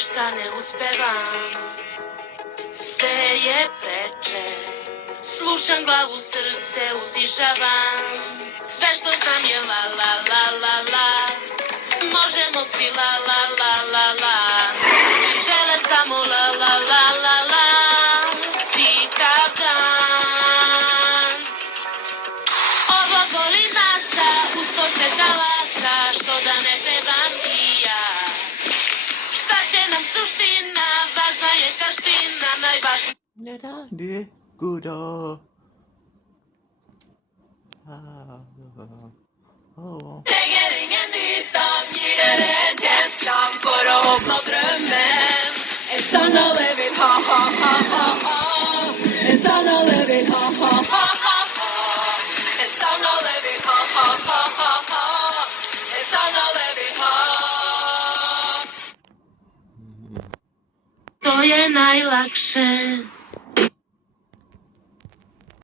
ništa ne uspevam, sve je preče. Slušam glavu, srce utišavam, sve što znam je la la la la la. Možemo svi la la la la la, svi žele samo la la la la la. Čitav dan ovo boli masa, uz to se talasa, što da ne trebam i ja. Šta će nam suština, važna je taština, najvažnija. Ne radi guda. Trenger ingen ny som gir et kjent navn for å oppnå drømmen. En sang alle vil ha, ha, ha, ha, ha. En sang alle vil ha, ha, ha, ha, ha. En sang alle vil ha, ha, ha, ha, ha. En sang alle vil ha. To je najlakše.